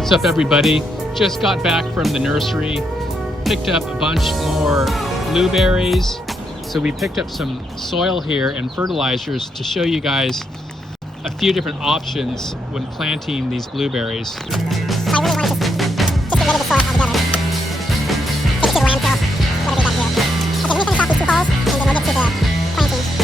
What's up, everybody? Just got back from the nursery, picked up a bunch more blueberries. So we picked up some soil here and fertilizers to show you guys a few different options when planting these blueberries. I really wanted to just get rid of the soil altogether. Take it to the landfill, whatever we got here. Okay, let me finish off these 2 holes, and then we'll get to the planting.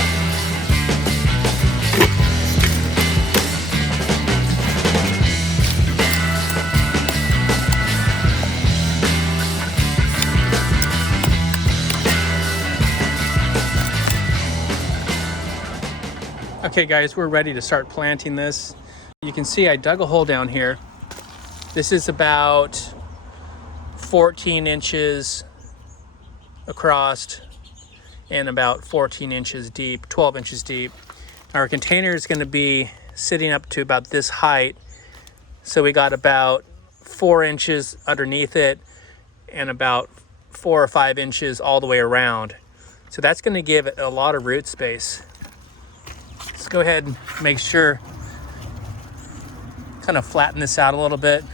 Okay guys, we're ready to start planting this. You can see I dug a hole down here. This is about 14 inches across and about 14 inches deep, 12 inches deep. Our container is going to be sitting up to about this height. So we got about 4 inches underneath it and about 4 or 5 inches all the way around. So that's going to give it a lot of root space. Let's go ahead and make sure, kind of flatten this out a little bit.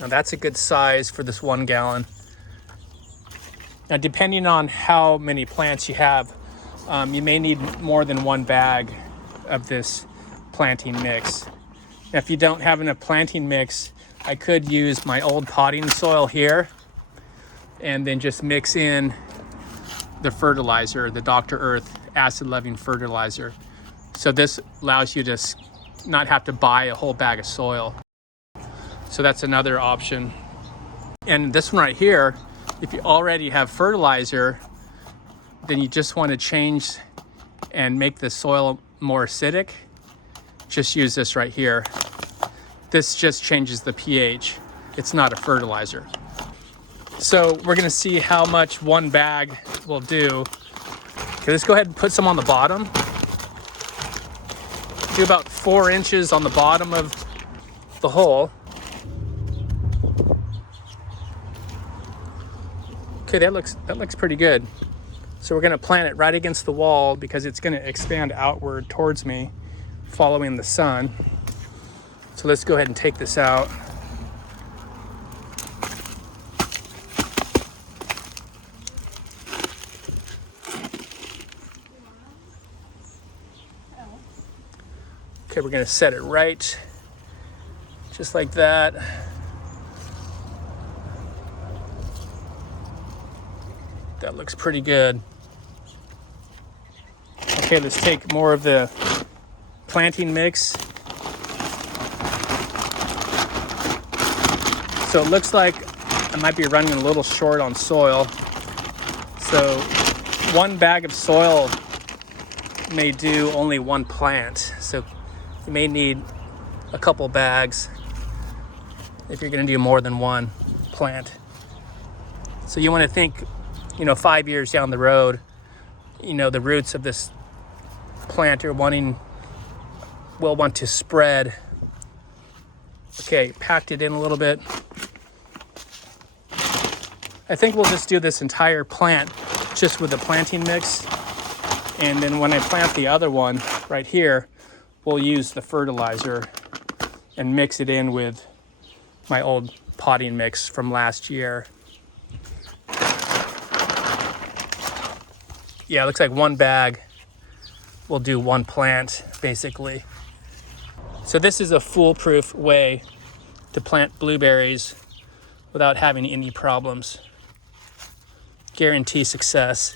Now that's a good size for this 1 gallon. Now depending on how many plants you have, you may need more than 1 bag of this planting mix. Now if you don't have enough planting mix, I could use my old potting soil here and then just mix in the fertilizer, the Dr Earth acid-loving fertilizer. So this allows you to not have to buy a whole bag of soil. So that's another option. And this one right here, if you already have fertilizer, then you just want to change and make the soil more acidic, just use this right here. This just changes the pH. It's not a fertilizer. So we're gonna see how much 1 bag will do. Okay, let's go ahead and put some on the bottom. Do about 4 inches on the bottom of the hole. Okay, that looks pretty good. So we're gonna plant it right against the wall because it's gonna expand outward towards me, following the sun. So let's go ahead and take this out. Okay, we're gonna set it right, just like that. That looks pretty good. Okay, let's take more of the planting mix. So it looks like I might be running a little short on soil. So 1 bag of soil may do only 1 plant. So you may need a couple bags if you're going to do more than 1 plant. So you want to think, 5 years down the road, the roots of this plant will want to spread. Okay, packed it in a little bit. I think we'll just do this entire plant just with the planting mix. And then when I plant the other one right here, we'll use the fertilizer and mix it in with my old potting mix from last year. Yeah, it looks like 1 bag will do 1 plant, basically. So this is a foolproof way to plant blueberries without having any problems. Guarantee success.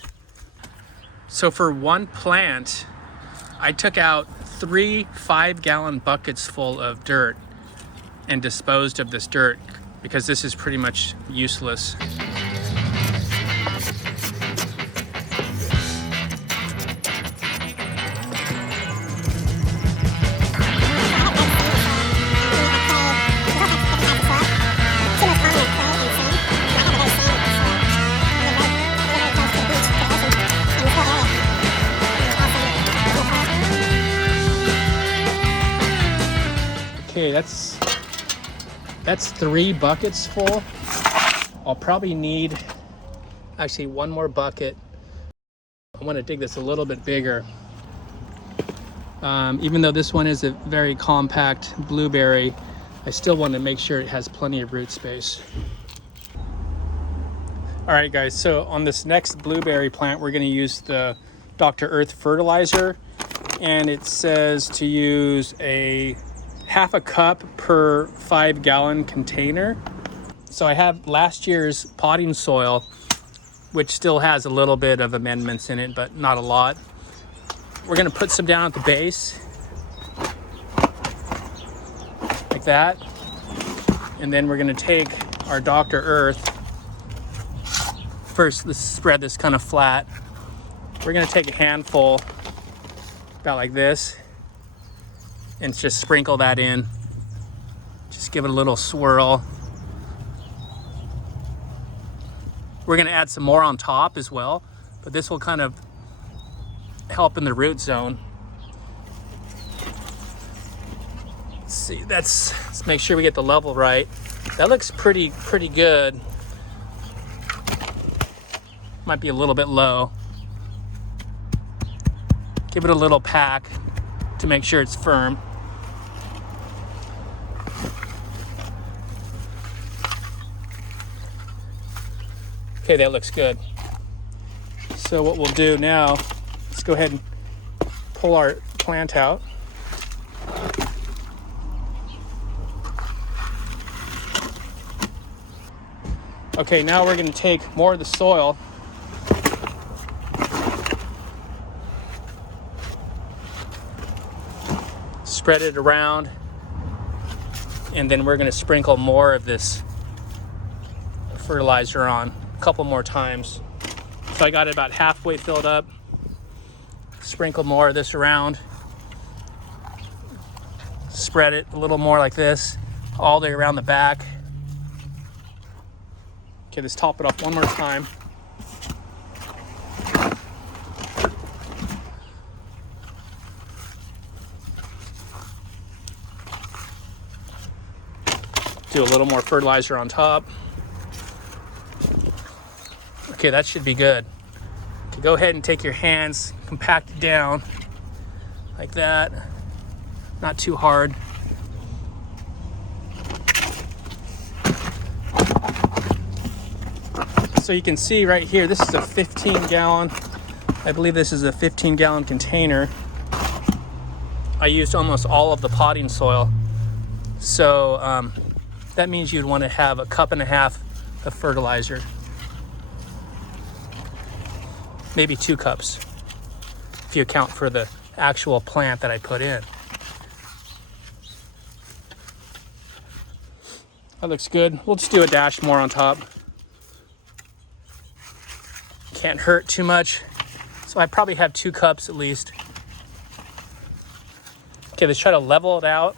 So for 1 plant, I took out 3 5-gallon buckets full of dirt and disposed of this dirt because this is pretty much useless. Okay, that's 3 buckets full. I'll probably need actually 1 more bucket. I want to dig this a little bit bigger. Even though this one is a very compact blueberry, I still want to make sure it has plenty of root space. All right, guys, so on this next blueberry plant, we're going to use the Dr. Earth Fertilizer, and it says to use a half a cup per 5-gallon container. So I have last year's potting soil, which still has a little bit of amendments in it, but not a lot. We're going to put some down at the base, like that, and then we're going to take our Dr. Earth. First, let's spread this kind of flat. We're going to take a handful, about like this, and just sprinkle that in. Just give it a little swirl. We're going to add some more on top as well, but this will kind of help in the root zone. Let's see, let's make sure we get the level right. That looks pretty good. Might be a little bit low. Give it a little pack to make sure it's firm. Okay, that looks good. So what we'll do now, let's go ahead and pull our plant out. Okay, now we're going to take more of the soil, spread it around, and then we're going to sprinkle more of this fertilizer on a couple more times. So I got it about halfway filled up. Sprinkle more of this around. Spread it a little more like this, all the way around the back. Okay, let's top it off one more time. Do a little more fertilizer on top. Okay, that should be good. Okay, go ahead and take your hands, compact it down like that. Not too hard. So you can see right here, this is a 15-gallon. I believe this is a 15-gallon container. I used almost all of the potting soil. So that means you'd want to have a cup and a half of fertilizer. Maybe 2 cups, if you account for the actual plant that I put in. That looks good. We'll just do a dash more on top. Can't hurt too much. So I probably have 2 cups at least. Okay, let's try to level it out.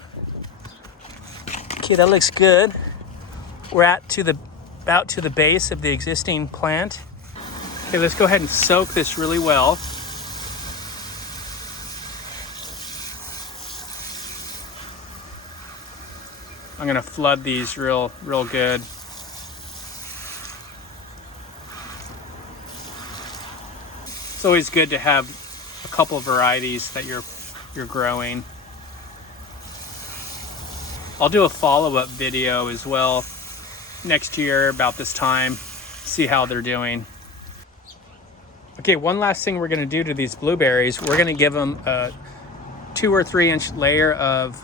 Okay, that looks good. We're about to the base of the existing plant. Okay, let's go ahead and soak this really well. I'm gonna flood these real good. It's always good to have a couple of varieties that you're growing. I'll do a follow-up video as well next year about this time, see how they're doing. Okay, one last thing we're gonna do to these blueberries, we're gonna give them a 2 or 3 inch layer of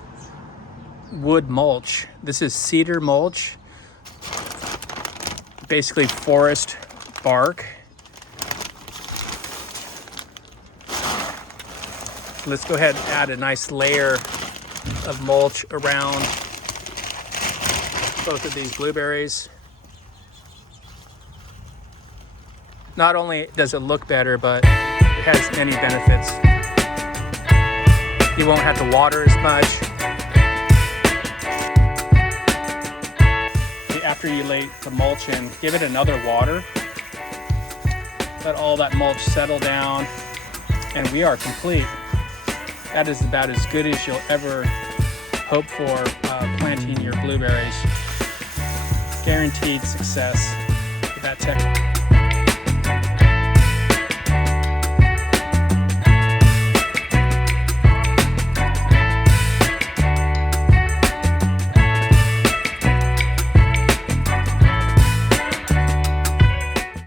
wood mulch. This is cedar mulch, basically forest bark. Let's go ahead and add a nice layer of mulch around both of these blueberries. Not only does it look better, but it has many benefits. You won't have to water as much. After you lay the mulch in, give it another water. Let all that mulch settle down, and we are complete. That is about as good as you'll ever hope for planting your blueberries. Guaranteed success with that technique.